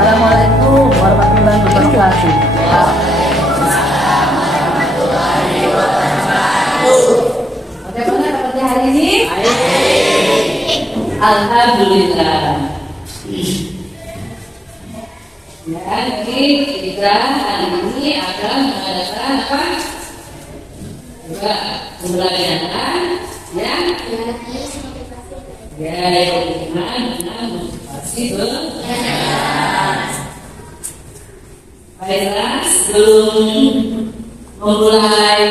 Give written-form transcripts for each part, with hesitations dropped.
Assalamualaikum warahmatullahi wabarakatuh. Bagaimana dapatnya hari ini? Alhamdulillah. Ya, jadi kita hari ini akan mengadakan apa? Juga pembelajaran yang dengan motivasi baiklah, sebelum memulai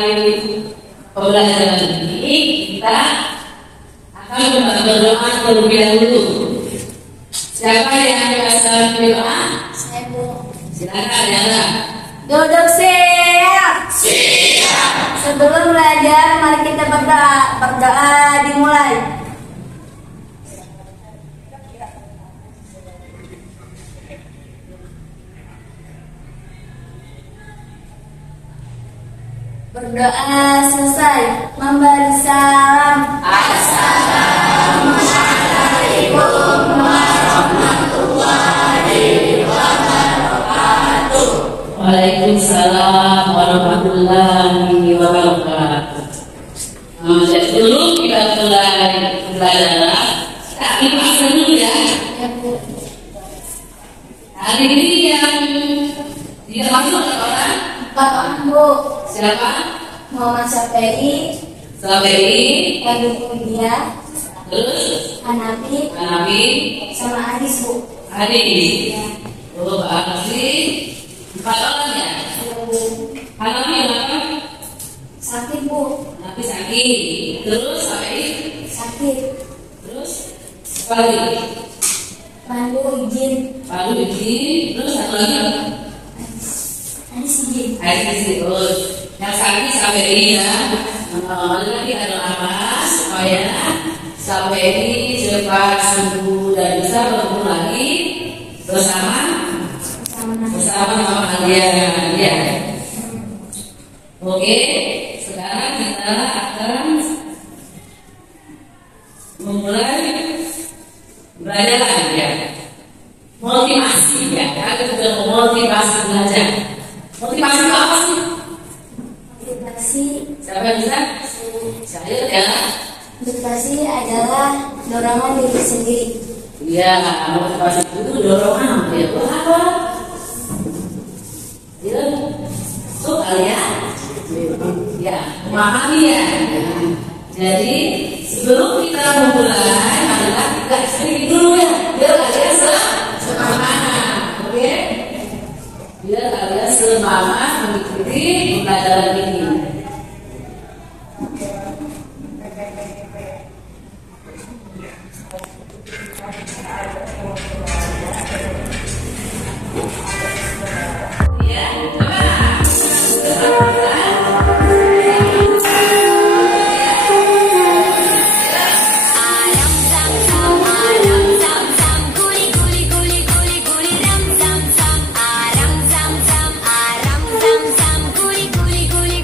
pembelajaran ini, kita akan berdoa terlebih dahulu. Siapa yang biasa berdoa? Saya, Bu. Silakan ya. Duduk siap. Siap. Sebelum belajar, mari kita berdoa. Berdoa dimulai. Berdoa selesai, memberi salam. Assalamualaikum warahmatullahi wabarakatuh. Waalaikumsalam warahmatullahi wabarakatuh. Sebelum kita mulai pembelajaran, kita pasang dulu ya. Hari ini yang tidak masuk orang 4 orang, Bu. siapa? Muhammad Syafi'i, Sabai, Widya, terus Hanafi, Nabi, sama Adis, Bu. Adi. Oh, Aksi 4 orang ya. Hanafi apa? Sakit, Bu. Nabi sakit. Terus Sabai, Sakit. terus Sabai, Pandu izin. Palu izin. Terus satu lagi apa? Adis izin. Aziz terus. Yang sakit Sabai ya. Nanti ada apa supaya Sabai cepat sembuh dan bisa bertemu lagi bersama sama kalian ya. Oke, sekarang kita akan memulai belajar lagi ya. Motivasi ya, kita sudah memotivasi belajar. Motivasi itu apa sih? Motivasi. Siapa bisa? Saya ya. Motivasi adalah dorongan diri sendiri. Iya, motivasi itu dorongan. Ya, apa? Ya, so kalian ya memahami ya. Jadi sebelum kita memulai adalah kita sering dulu ya, biar kalian semangat, oke? Biar kalian semangat mengikuti pembelajaran ini. Aram zam zam, aram zam zam, guli guli guli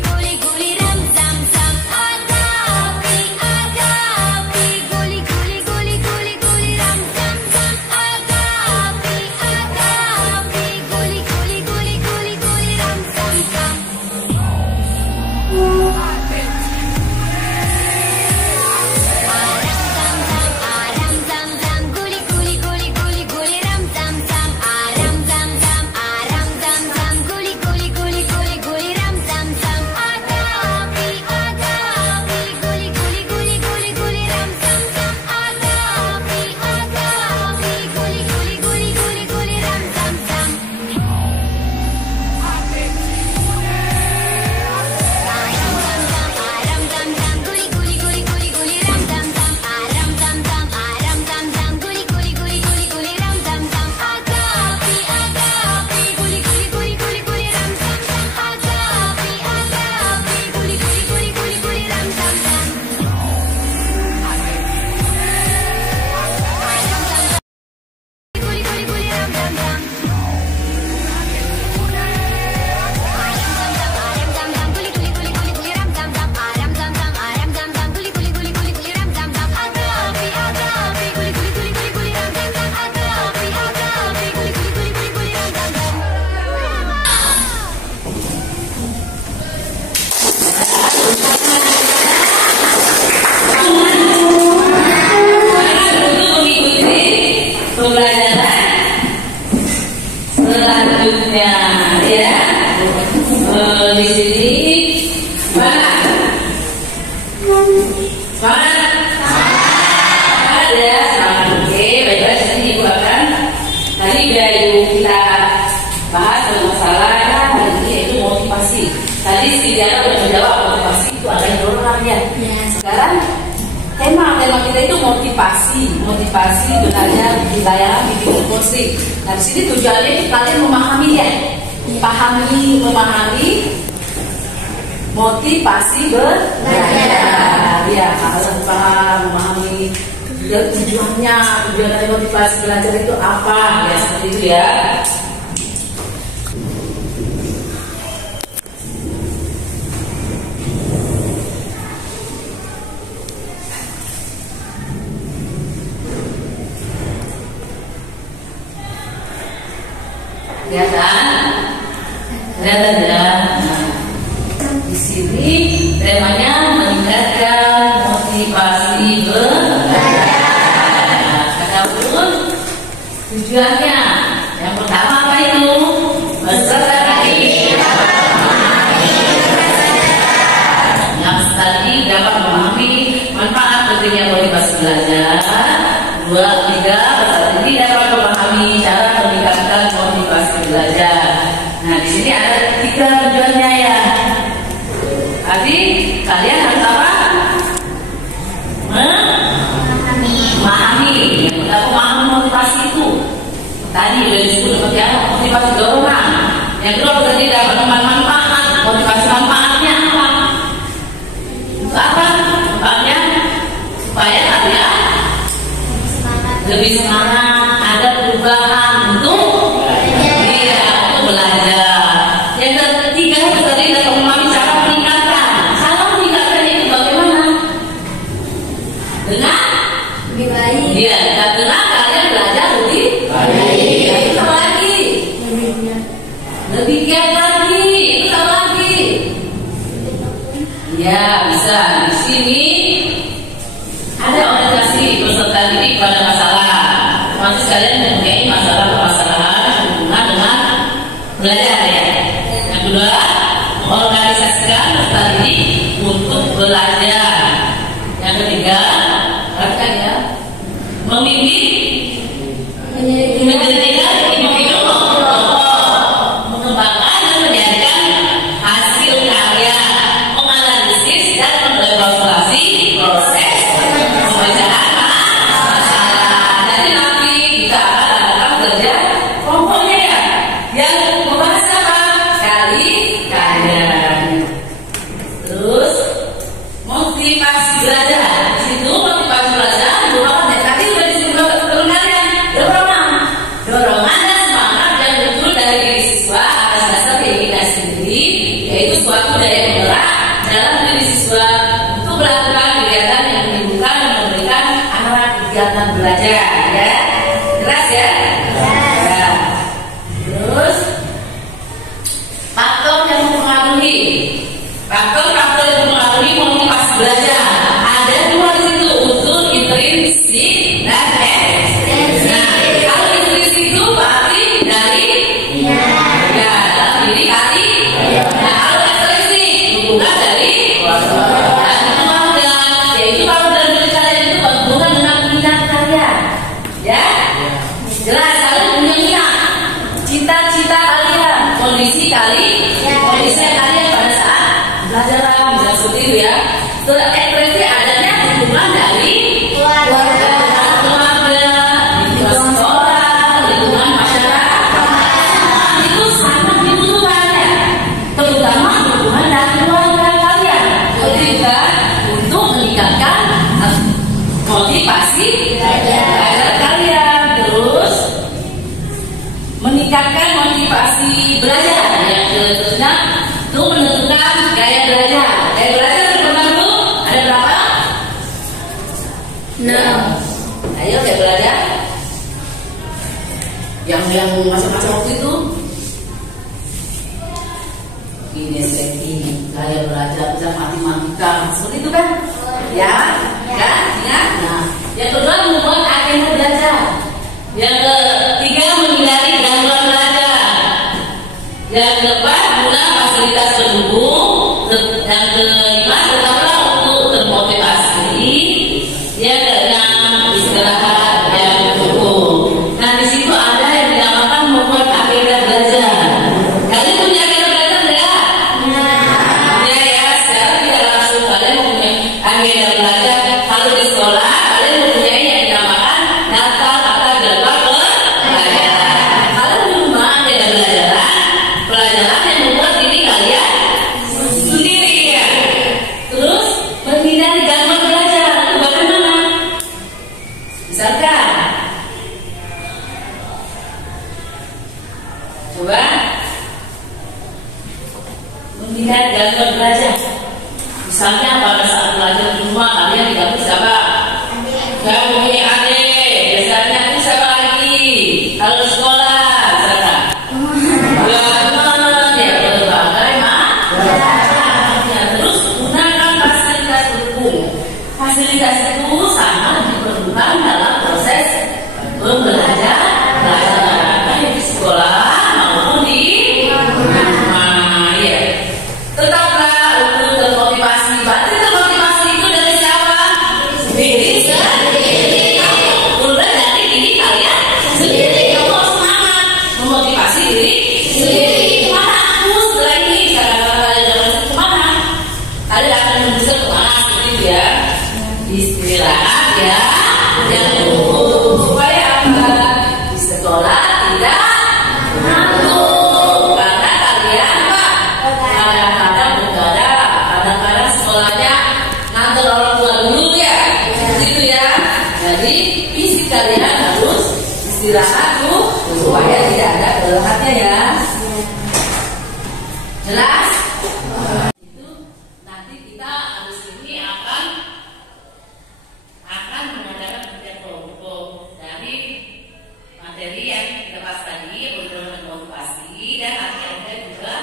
motivasi belajar di dalam bimbingan kursi. Nah, di sini tujuannya kalian memahami ya, memahami motivasi belajar. Ya, kalian paham memahami tujuan dari motivasi belajar itu apa ya, seperti itu ya. Ya kan? Kelihatan ya. Nah, di sini temanya meningkatkan motivasi belajar. Nah, adapun tujuannya yang pertama apa itu? Peserta didik yang tadi dapat memahami manfaat pentingnya motivasi belajar. 2, 3, peserta didik dapat memahami cara meningkatkan motivasi belajar. Nah, di sini ada 3 tujuannya ya. Tadi kalian harus apa? Memahami. Yang pertama memahami motivasi itu. Tadi sudah disebut seperti apa? Motivasi dorongan. Yang kedua peserta didik dapat manfaat. Motivasi manfaatnya apa? Untuk apa? Manfaatnya supaya kalian lebih semangat, ada perubahan untuk belajar. Yang ketiga, peserta didik dapat memahami cara meningkatkan. Cara meningkatkan itu bagaimana? Dengan lebih baik. Iya, dengan kalian belajar lebih baik. Itu apa lagi? Lebih giat lagi. Itu apa lagi? Ya, bisa. Di sini ada orientasi peserta didik pada masalah. Termasuk kalian mempunyai masalah-permasalahan hubungan dengan belajar ya. Yang kedua, mengorganisasikan peserta didik untuk belajar. Yang ketiga, perhatikan ya, membimbing menjadikan individu mengembangkan dan menjadikan hasil karya, menganalisis dan mengevaluasi proses pembacaan masalah. Jadi nanti kita akan adakan kerja kelompoknya ya, yang membahas apa? Kalian. Terus motivasi belajar. Di situ motivasi belajar merupakan yang tadi sudah disebut kalian. Dorongan dan semangat yang muncul dari diri siswa atas dasar keinginan sendiri, yaitu suatu daya penggerak dalam diri siswa untuk melakukan kegiatan yang menimbulkan dan memberikan arah kegiatan belajar. Ya, jelas ya? Ya. Terus faktor yang mempengaruhi motivasi belajar ada 2 di situ, unsur intrinsik dan ekstrinsik. Nah, kalau intrinsik itu berarti dari dalam diri kali. Nah, kalau ekstrinsik hubungan dari keluarga, yaitu kalau dalam diri kalian itu berhubungan dengan minat kalian. Ya, jelas kalian punya minat, cita-cita kalian, kondisi kalian pada saat belajar bisa seperti itu ya. Terus ekspresi adanya hubungan dari keluarga, lingkungan sekolah, lingkungan masyarakat. Itu sangat dibutuhkan ya, terutama hubungan dari keluarga kalian. Ketika untuk meningkatkan motivasi belajar kalian, terus meningkatkan motivasi belajar. Yang seterusnya itu menentukan gaya belajar. Gaya belajar berpengaruh ada berapa? 6. Ayo gaya belajar. Yang masing-masing waktu itu. Kinestetik, gaya belajar, matematika, seperti itu kan? Ya, kan? Ingat? Nah, yang kedua membuat agenda belajar. Yang ketiga menghindari gangguan belajar. Yang keempat guna fasilitas pendukung. Yang kelima tetaplah untuk termotivasi. Yang keenam istirahat yang cukup. Nah, di situ ada yang dinamakan membuat agenda belajar. Kalian punya agenda belajar enggak? Ya, secara tidak langsung kalian mempunyai agenda belajar. Kalau di sekolah kalian mempunyai dibutuhkan dalam proses belajar di sekolah maupun di rumah. Ya. Tetaplah untuk termotivasi. Berarti termotivasi itu dari siapa? Diri sendiri. Udah dari diri kalian sendiri. Kamu harus semangat memotivasi diri sendiri. Kemana aku setelah ini? Kemana? Kalian akan menuju kemana seperti itu ya? Istirahat ya. Yang supaya apa? Di sekolah tidak ngantuk. Karena kalian apa? Kadang-kadang begadang, kadang-kadang sekolahnya ngantar orang tua dulu ya. Gitu ya. Jadi fisik kalian harus istirahat tuh supaya tidak ada kelelahannya ya. Jelas? Itu nanti kita habis ini akan mengadakan kerja kelompok dari materi yang kita bahas tadi, obrolan motivasi, dan nanti ada juga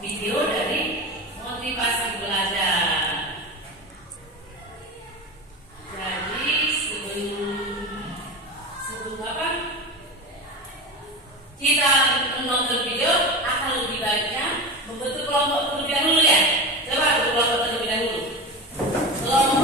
video dari motivasi belajar. Jadi sebelum kita menonton video, akan lebih baiknya membentuk kelompok terlebih dahulu ya. Coba bentuk kelompok terlebih dahulu. Kelompok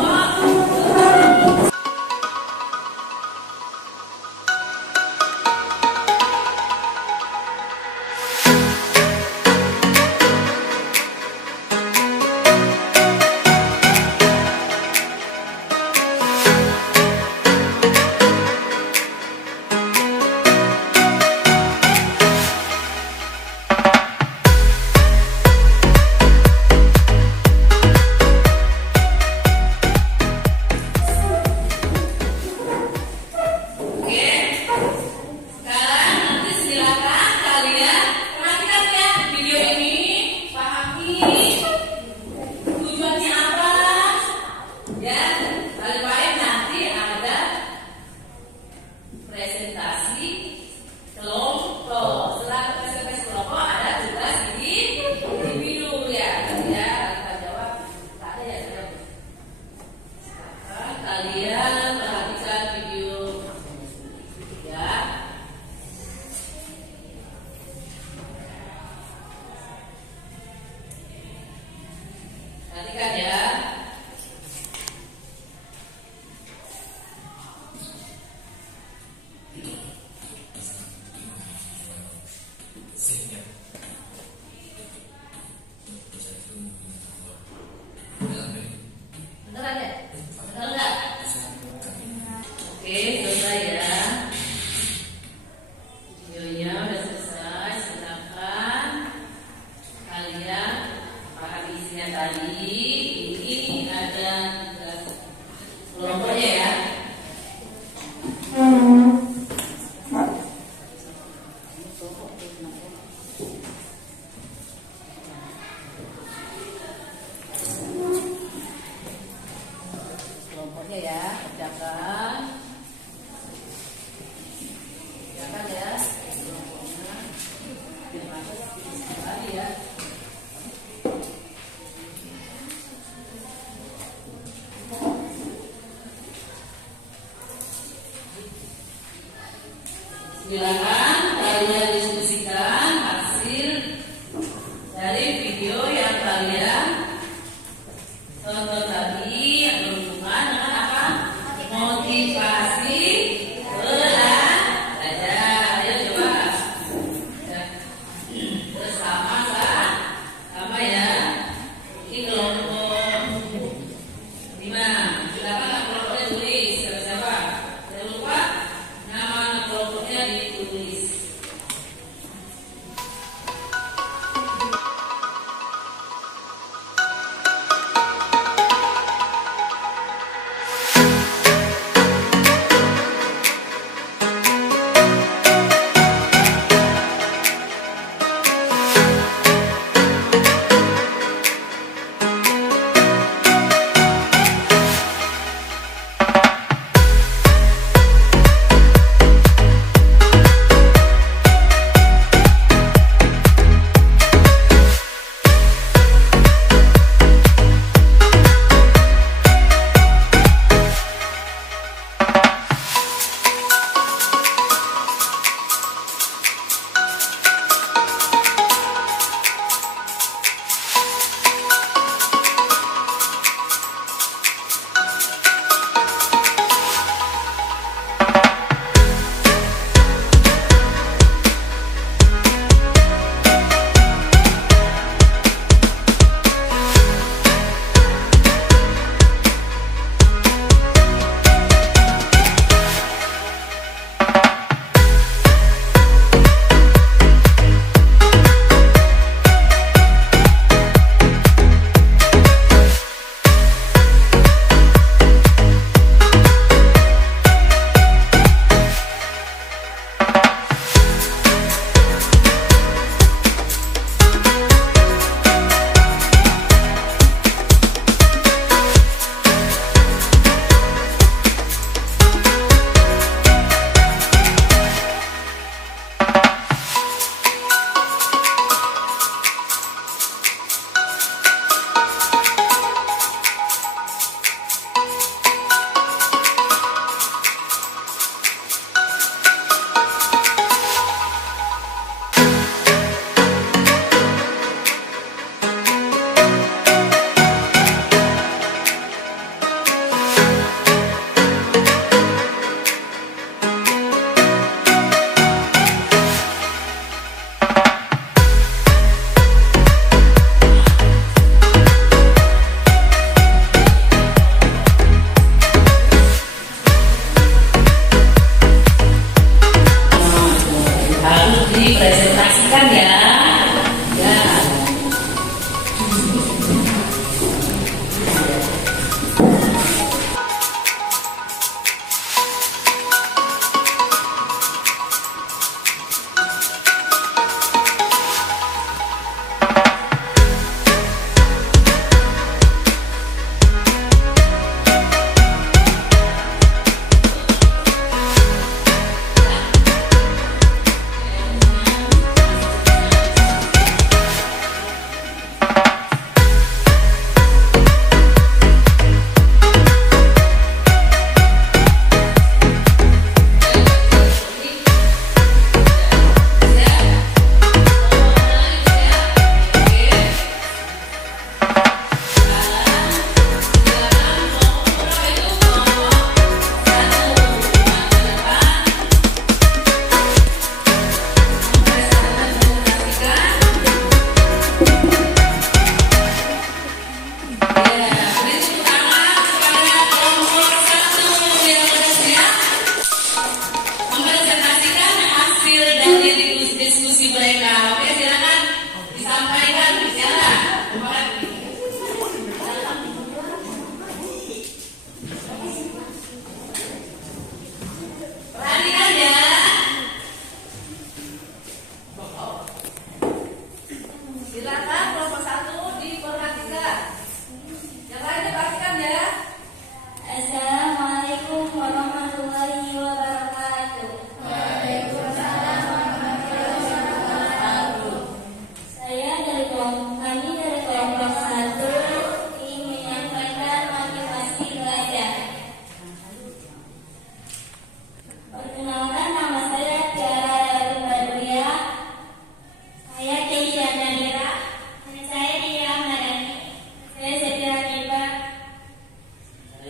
silakan kalian diskusikan hasil dari video yang kalian tonton tadi yang berhubungan dengan apa? Motivasi belajar. Ayo coba bersama ya. Ini kelompok 5. Silakan kelompoknya tulis. Siapa? Jangan lupa nama kelompoknya ditulis.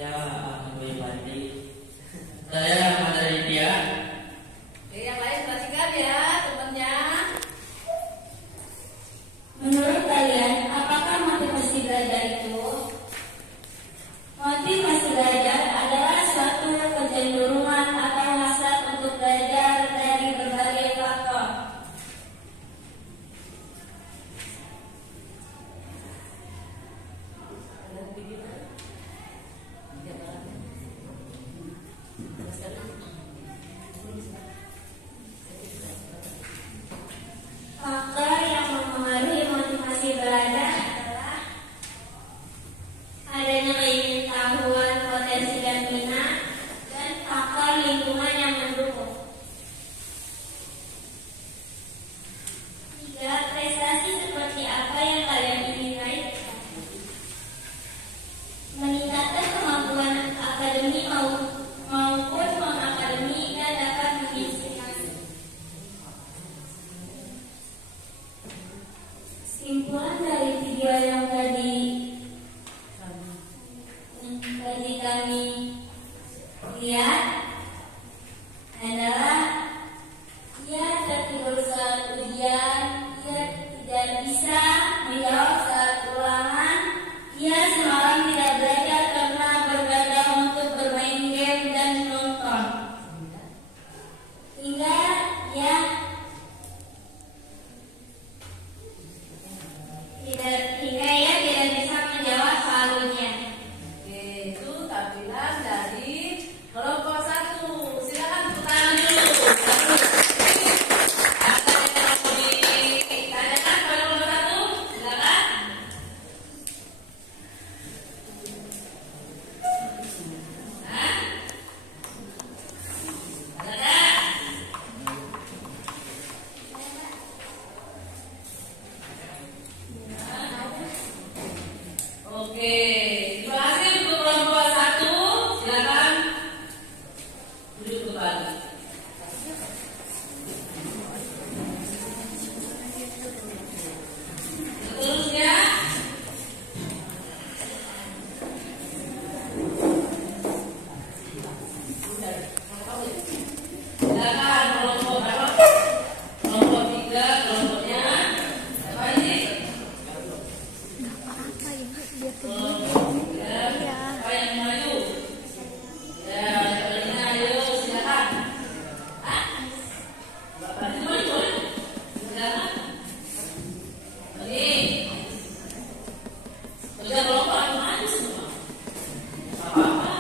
Saya Ahmad Bandi. Saya Ahmad Ridya. Oke, yang lain perhatikan ya temannya. Menurut kalian, apakah motivasi belajar itu? Motivasi belajar adalah suatu kecenderungan atau hasrat untuk belajar dari berbagai faktor. Faktor yang mempengaruhi motivasi belajar adalah adanya keingintahuan, potensi dan minat, dan faktor lingkungan yang mendukung. 3. Prestasi seperti apa yang kalian ingin raih? Meningkatkan kemampuan akademik maupun non-akademik dan dapat menginspirasi. Kesimpulan dari video yang tadi kami lihat adalah ia tertidur saat ujian, ia tidak bisa menjawab saat ulangan, ia semalam tidak belajar karena bergadang untuk bermain game dan nonton, hingga ia tidak bisa menjawab soal ujian. Oke, itu tampilan dari kelompok 1. Silakan tepuk tangan dulu. Ada yang mau ditanyakan pada kelompok 1? Silakan. Hah? Ada nggak? Oke, terima kasih untuk kelompok 1. Silakan duduk kembali. Seterusnya, silakan kelompok berapa? Kelompok 3, kelompoknya siapa ini? Apa yang maju? Ya, kalian ayo silakan. Bapak maju. Silakan. Oke. Sudah kelompok maju semua. Apa-apa.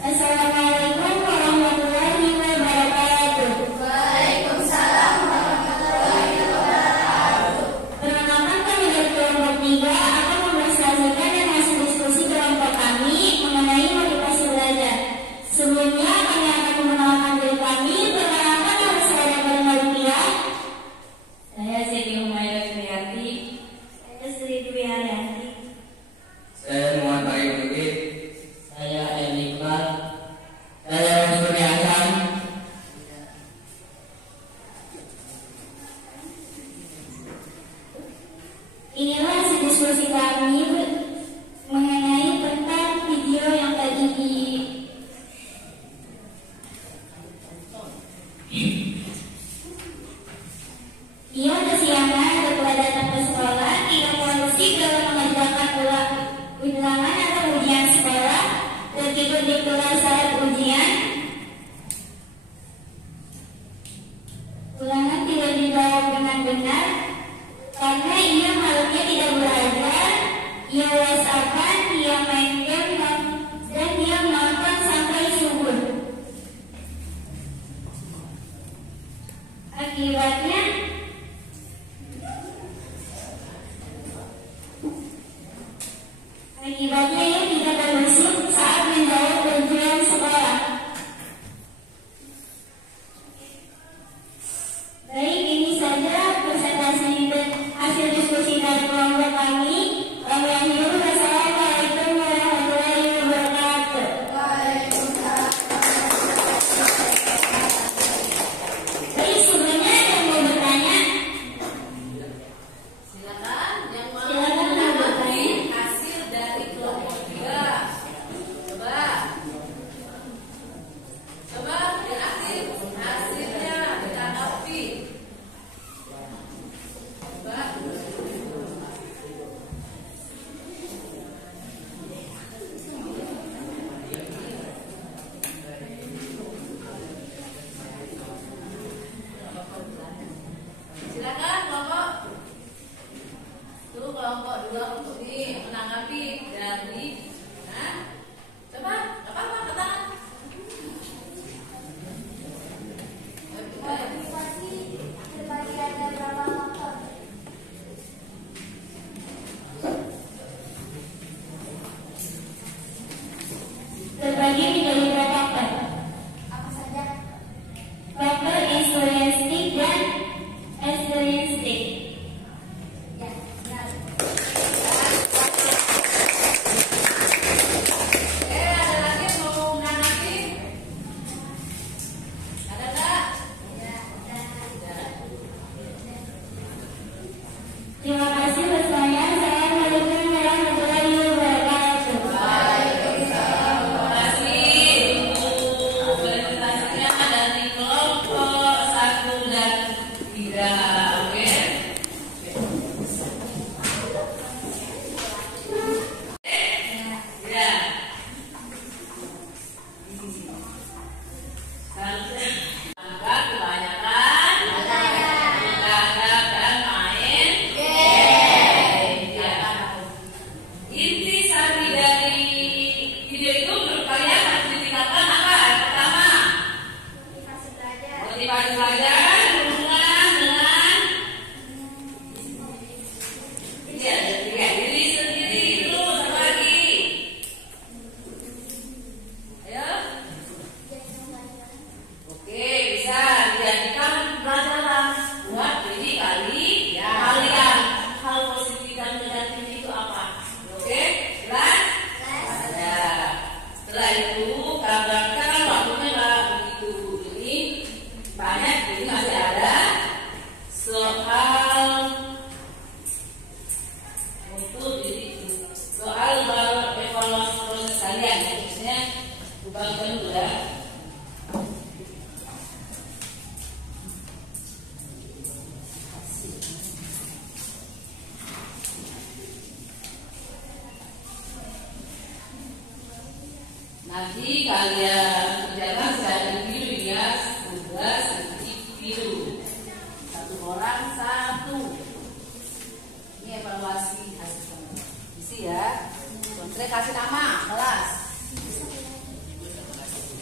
Assalamualaikum warahmatullahi wabarakatuh. Waalaikumsalam warahmatullahi wabarakatuh. Perkenalkan, kami dari kelompok 3 akan mempresentasikan dan hasil diskusi kelompok kami mengenai motivasi belajar. Sebelumnya kami akan mengenalkan diri kami. Perkenalkan, nama saya Nurma Rupiah. Saya Siti Umayyah Suryati. Saya Sri Dwi Haryanti. Saya Muhammad Bayu Bukit. Saya Elikman. Saya Surya Hasan. Inilah hasil diskusi kami mengenai tentang video yang tadi Ia kesiangan setelah datang ke sekolah, tidak kondusif dalam mengerjakan ulangan atau ujian sekolah, tertidur di kelas saat ujian, ulangan tidak dijawab dengan benar, karena ia malamnya tidak belajar, ia whatsappan, ia main game, dan ia menonton sampai subuh. Akibatnya ia tidak kondusif saat menjawab ujian sekolah. Pertimbangan pelajaran berhubungan dengan diri sendiri dulu. Satu lagi. Ayo. Oke, bisa dijadikan pelajaran buat diri kalian. Hal positif dan negatif itu apa? Oke, jelas? Ya. Setelah itu, karena kita kan waktunya nggak begitu ini banyak, jadi masih ada soal untuk soal evaluasi proses kalian, ya. Maksudnya bukan dulu ya. Nanti kalian kerjakan secara individu ya, tugas individu. Satu orang satu. Ini evaluasi hasil isi ya. Contohnya kasih nama kelas.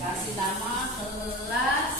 Kasih nama kelas.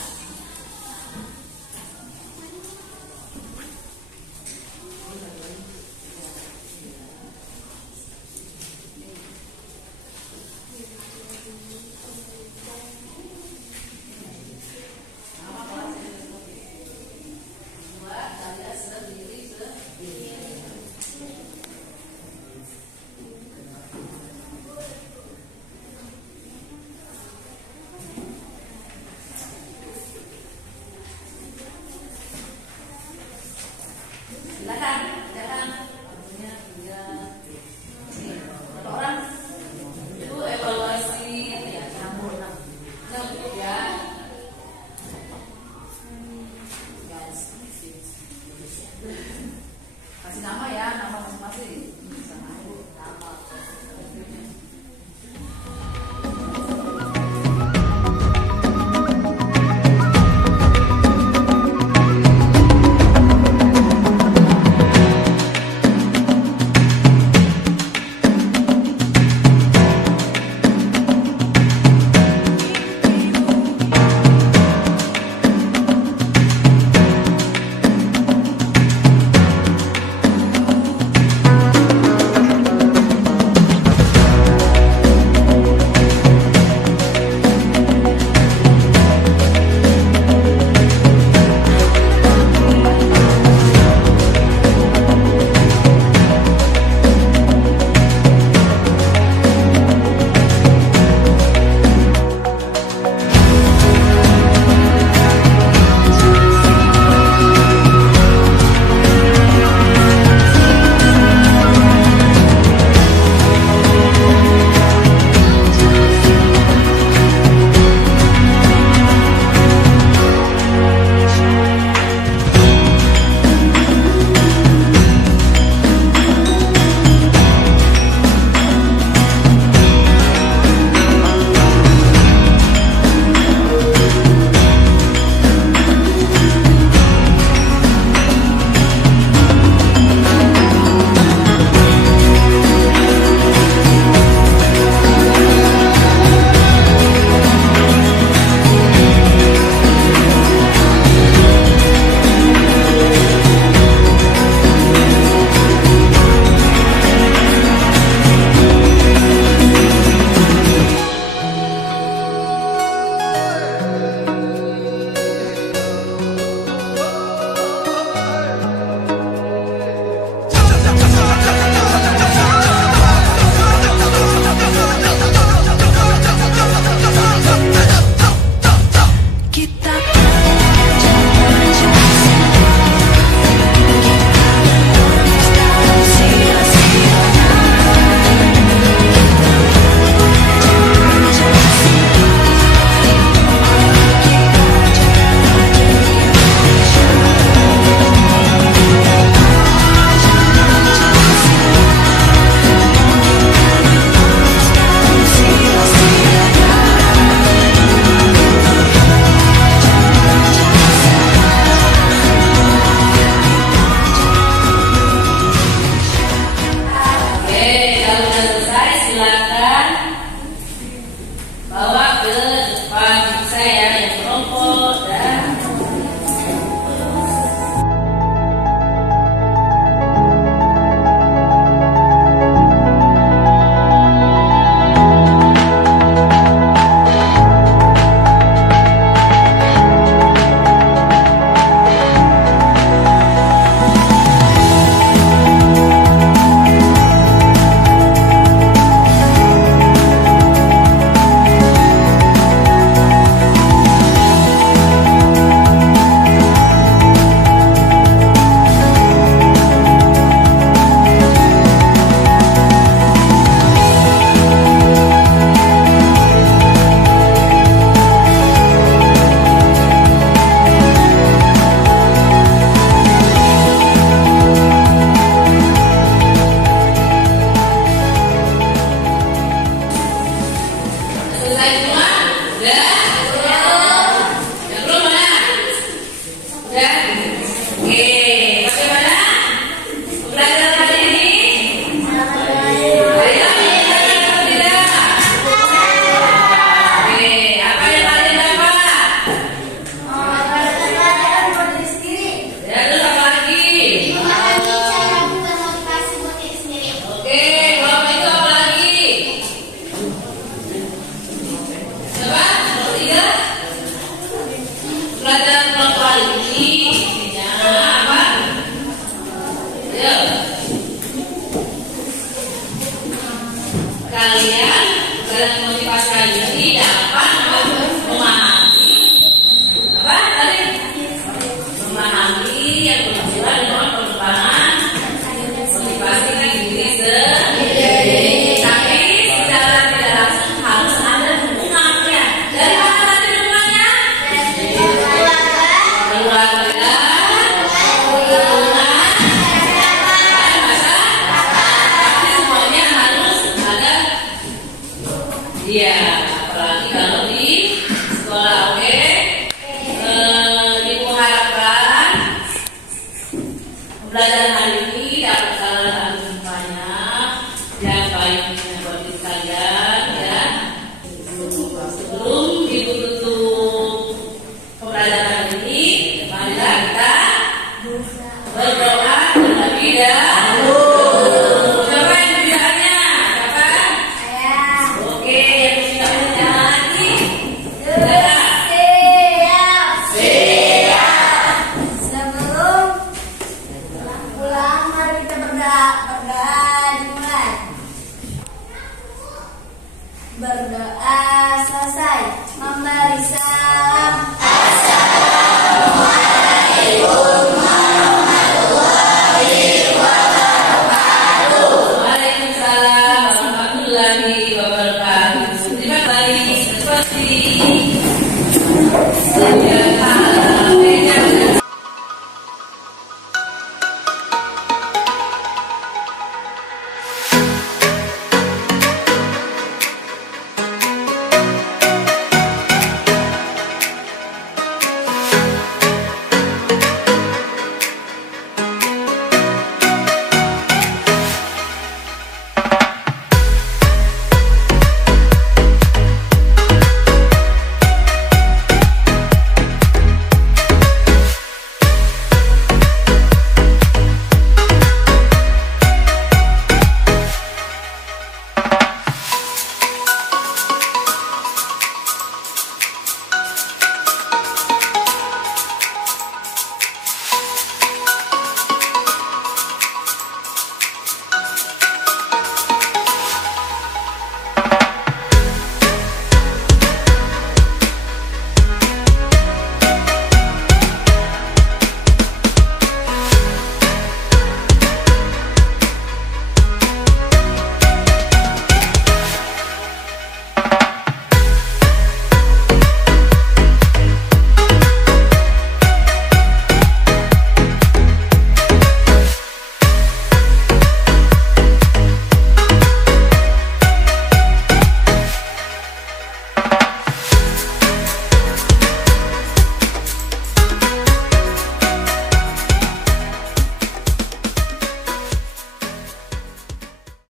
sekolah